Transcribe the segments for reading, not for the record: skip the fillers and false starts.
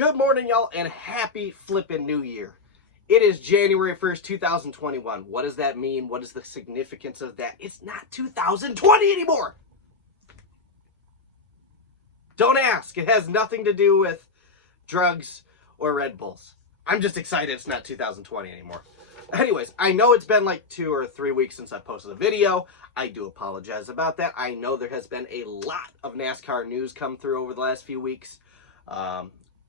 Good morning, y'all, and happy flippin' New Year. It is January 1st, 2021. What does that mean? What is the significance of that? It's not 2020 anymore. Don't ask. It has nothing to do with drugs or Red Bulls. I'm just excited it's not 2020 anymore. Anyways, I know it's been like 2 or 3 weeks since I posted a video. I do apologize about that. I know there has been a lot of NASCAR news come through over the last few weeks.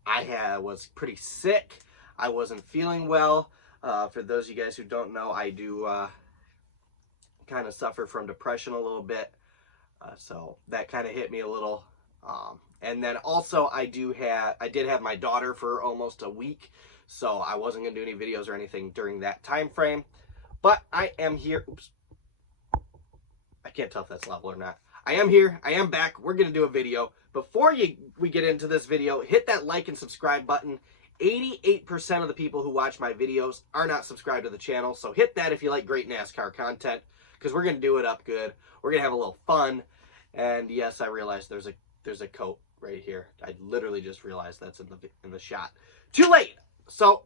I was pretty sick. I wasn't feeling well. For those of you guys who don't know, I do kind of suffer from depression a little bit. So that kind of hit me a little. And then also I did have my daughter for almost a week. So I wasn't going to do any videos or anything during that time frame. But I am here. Oops. I can't tell if that's level or not. I am here. I am back. We're going to do a video. Before we get into this video, hit that like and subscribe button. 88% of the people who watch my videos are not subscribed to the channel. So hit that if you like great NASCAR content, because we're going to do it up good. We're going to have a little fun. And yes, I realize there's a coat right here. I literally just realized that's in the shot. Too late. So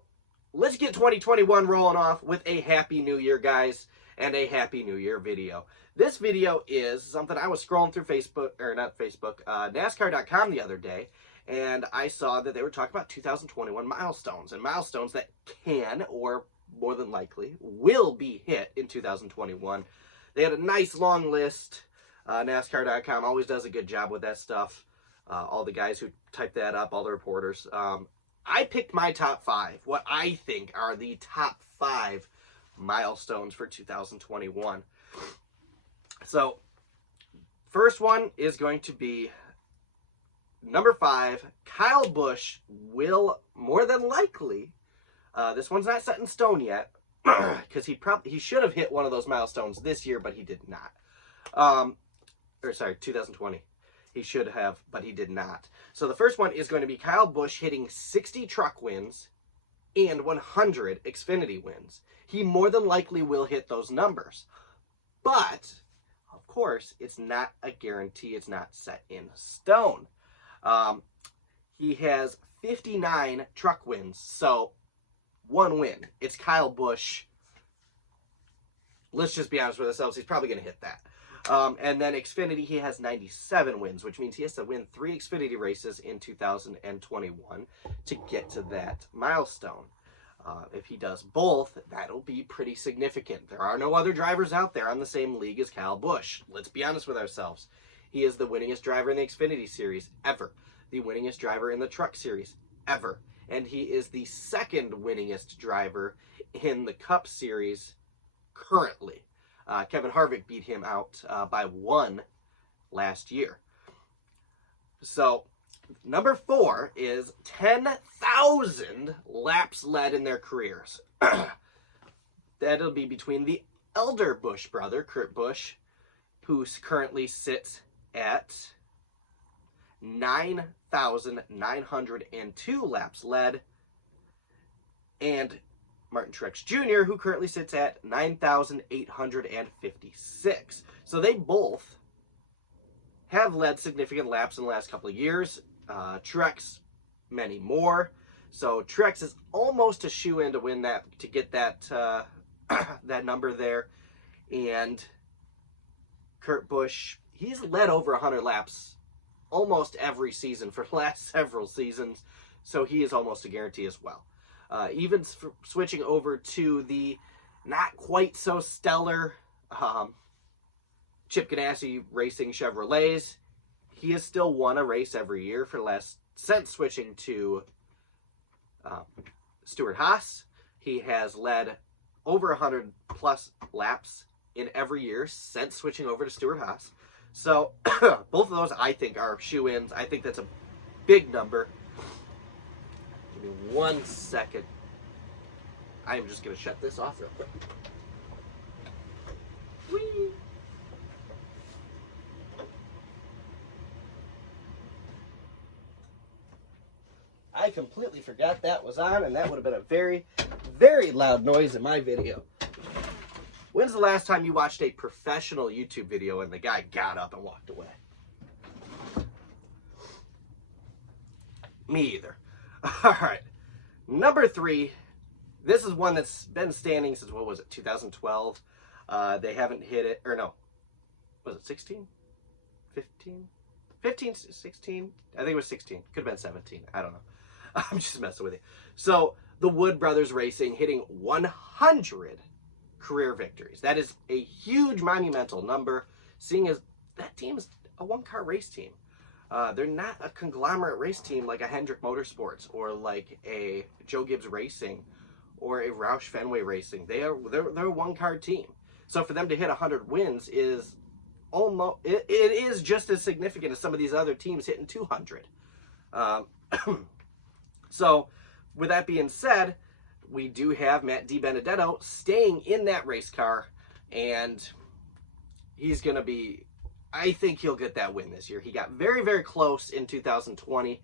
let's get 2021 rolling off with a Happy New Year, guys, and a Happy New Year video. This video is something I was scrolling through NASCAR.com the other day, and I saw that they were talking about 2021 milestones, and milestones that can, or more than likely, will be hit in 2021. They had a nice long list. NASCAR.com always does a good job with that stuff. All the guys who type that up, all the reporters. I picked my top 5, what I think are the top 5 milestones for 2021. So, first one is going to be number 5. Kyle Busch will more than likely, this one's not set in stone yet, because he should have hit one of those milestones this year, but he did not. 2020. He should have, but he did not. So the first one is going to be Kyle Busch hitting 60 truck wins and 100 Xfinity wins. He more than likely will hit those numbers. But, of course, it's not a guarantee. It's not set in stone. He has 59 truck wins, so 1 win. It's Kyle Busch. Let's just be honest with ourselves. He's probably going to hit that. And then Xfinity, he has 97 wins, which means he has to win 3 Xfinity races in 2021 to get to that milestone. If he does both, that'll be pretty significant. There are no other drivers out there on the same league as Kyle Busch. Let's be honest with ourselves. He is the winningest driver in the Xfinity Series ever. The winningest driver in the Truck Series ever. And he is the second winningest driver in the Cup Series currently. Kevin Harvick beat him out by 1 last year. So, number 4 is 10,000 laps led in their careers. That'll be between the elder Busch brother, Kurt Busch, who currently sits at 9,902 laps led, and Martin Truex Jr., who currently sits at 9,856. So they both have led significant laps in the last couple of years. Truex, many more. So Truex is almost a shoe-in to win that, to get that that number there. And Kurt Busch, he's led over 100 laps almost every season for the last several seasons. So he is almost a guarantee as well. Even switching over to the not quite so stellar Chip Ganassi Racing Chevrolets, he has still won a race every year since switching to Stewart-Haas. He has led over 100 plus laps in every year since switching over to Stewart-Haas. So both of those I think are shoe-ins. I think that's a big number. Give me 1 second. I am just going to shut this off real quick. Whee! I completely forgot that was on, and that would have been a very, very loud noise in my video. When's the last time you watched a professional YouTube video and the guy got up and walked away? Me either. All right. Number 3. This is one that's been standing since, what was it, 2012? They haven't hit it, or no, was it 16? 15? 15, 16? I think it was 16. Could have been 17. I don't know. I'm just messing with you. So, the Wood Brothers Racing hitting 100 career victories. That is a huge, monumental number, seeing as that team is a one-car race team. They're not a conglomerate race team like a Hendrick Motorsports or like a Joe Gibbs Racing or a Roush Fenway Racing. They're a one-car team. So for them to hit 100 wins is almost, it is just as significant as some of these other teams hitting 200. So with that being said, we do have Matt DiBenedetto staying in that race car, and he's going to be, I think he'll get that win this year. He got very, very close in 2020.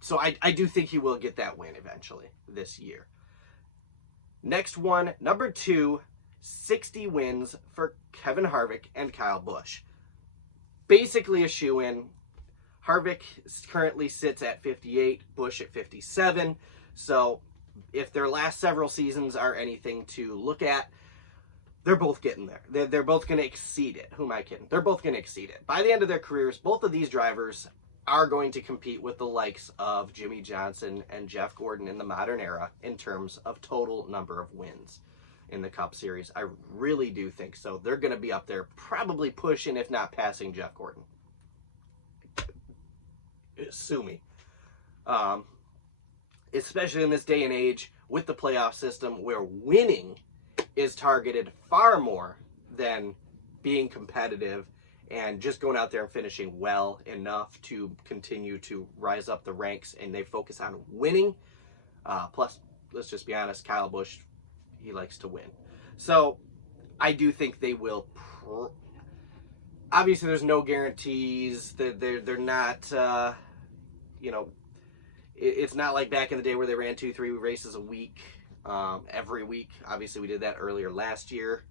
So I do think he will get that win eventually this year. Next one, number 2, 60 wins for Kevin Harvick and Kyle Busch. Basically a shoe-in. Harvick currently sits at 58, Busch at 57. So if their last several seasons are anything to look at, they're both getting there. They're both going to exceed it. Who am I kidding? They're both going to exceed it. By the end of their careers, both of these drivers are going to compete with the likes of Jimmy Johnson and Jeff Gordon in the modern era in terms of total number of wins in the Cup Series. I really do think so. They're going to be up there, probably pushing, if not passing, Jeff Gordon. Sue me. Especially in this day and age with the playoff system where winning is targeted far more than being competitive and just going out there and finishing well enough to continue to rise up the ranks, and they focus on winning. Plus, let's just be honest, Kyle Busch, he likes to win. So I do think they will. Obviously, there's no guarantees. They're not, it's not like back in the day where they ran 2-3 races a week, every week. Obviously, we did that earlier last year.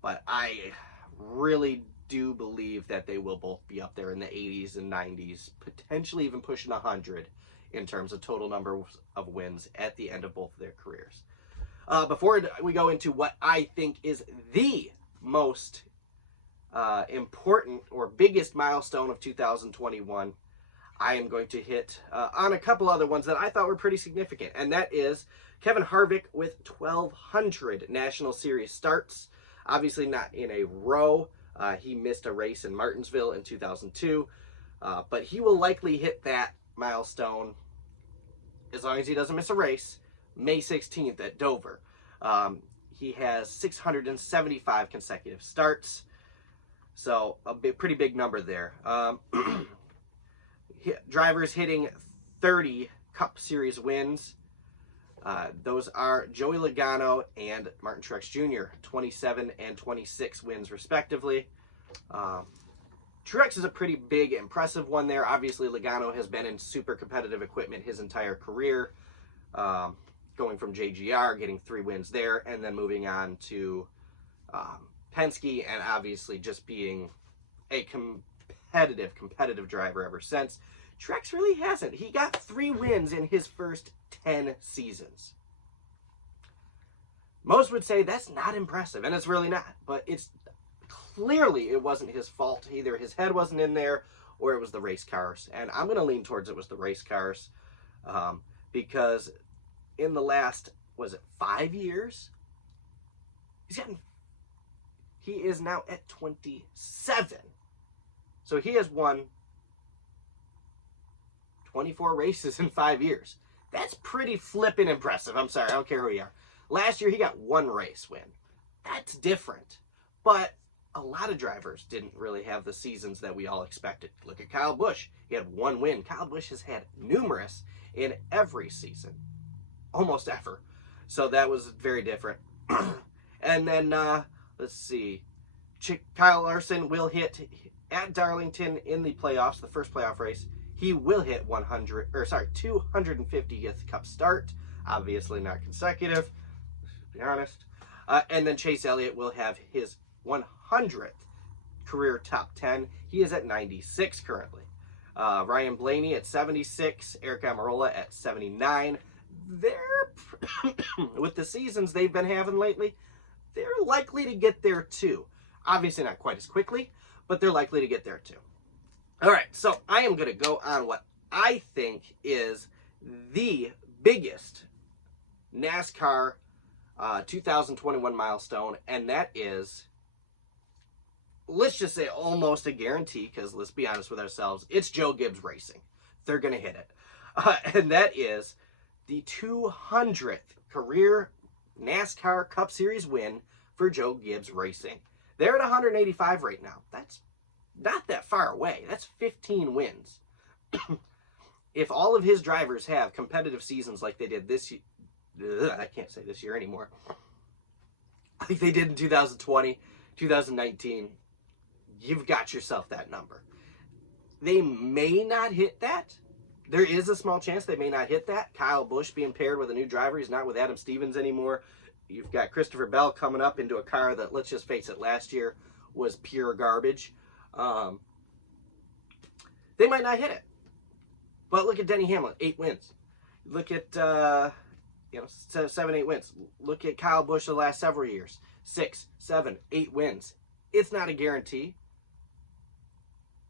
But I really do believe that they will both be up there in the 80s and 90s, potentially even pushing 100 in terms of total number of wins at the end of both of their careers. Before we go into what I think is the most important or biggest milestone of 2021, I am going to hit on a couple other ones that I thought were pretty significant, and that is Kevin Harvick with 1,200 National Series starts. Obviously not in a row. He missed a race in Martinsville in 2002, but he will likely hit that milestone, as long as he doesn't miss a race, May 16th at Dover. He has 675 consecutive starts, so a pretty big number there. Drivers hitting 30 Cup Series wins. Those are Joey Logano and Martin Truex Jr., 27 and 26 wins respectively. Truex is a pretty big, impressive one there. Obviously, Logano has been in super competitive equipment his entire career, going from JGR, getting 3 wins there, and then moving on to Penske, and obviously just being a competitive driver ever since. Truex really hasn't. He got 3 wins in his first 10 seasons. Most would say that's not impressive, and it's really not. But it's clearly it wasn't his fault. Either his head wasn't in there, or it was the race cars. And I'm going to lean towards it was the race cars, because in the last, was it 5 years? He is now at 27. So he has won 24 races in 5 years. That's pretty flippin' impressive. I'm sorry, I don't care who you are. Last year, he got 1 race win. That's different. But a lot of drivers didn't really have the seasons that we all expected. Look at Kyle Busch. He had 1 win. Kyle Busch has had numerous in every season. Almost ever. So that was very different. And then, let's see. Kyle Larson will hit at Darlington in the playoffs, the first playoff race. He will hit 250th Cup start. Obviously not consecutive, to be honest. And then Chase Elliott will have his 100th career top 10. He is at 96 currently. Ryan Blaney at 76, Eric Almirola at 79. They're, with the seasons they've been having lately, they're likely to get there too. Obviously not quite as quickly, but they're likely to get there too. All right, so I am going to go on what I think is the biggest NASCAR 2021 milestone, and that is, let's just say almost a guarantee, because let's be honest with ourselves, it's Joe Gibbs Racing. They're going to hit it. And that is the 200th career NASCAR Cup Series win for Joe Gibbs Racing. They're at 185 right now. That's not that far away. That's 15 wins. If all of his drivers have competitive seasons like they did this year, I can't say this year anymore, like they did in 2020, 2019, you've got yourself that number. They may not hit that. There is a small chance they may not hit that. Kyle Busch being paired with a new driver. He's not with Adam Stevens anymore. You've got Christopher Bell coming up into a car that, let's just face it, last year was pure garbage. They might not hit it. But look at Denny Hamlin, 8 wins. Look at, 7, 8 wins. Look at Kyle Busch the last several years. 6, 7, 8 wins. It's not a guarantee,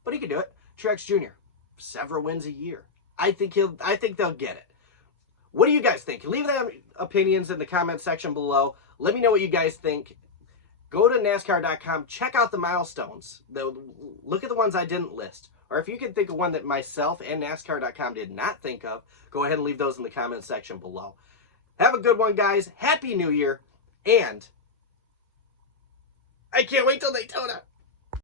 but he can do it. Truex Jr., several wins a year. I think they'll get it. What do you guys think? Leave them opinions in the comment section below. Let me know what you guys think. Go to NASCAR.com. Check out the milestones. Look at the ones I didn't list. Or if you can think of one that myself and NASCAR.com did not think of, go ahead and leave those in the comment section below. Have a good one, guys. Happy New Year. And I can't wait till Daytona.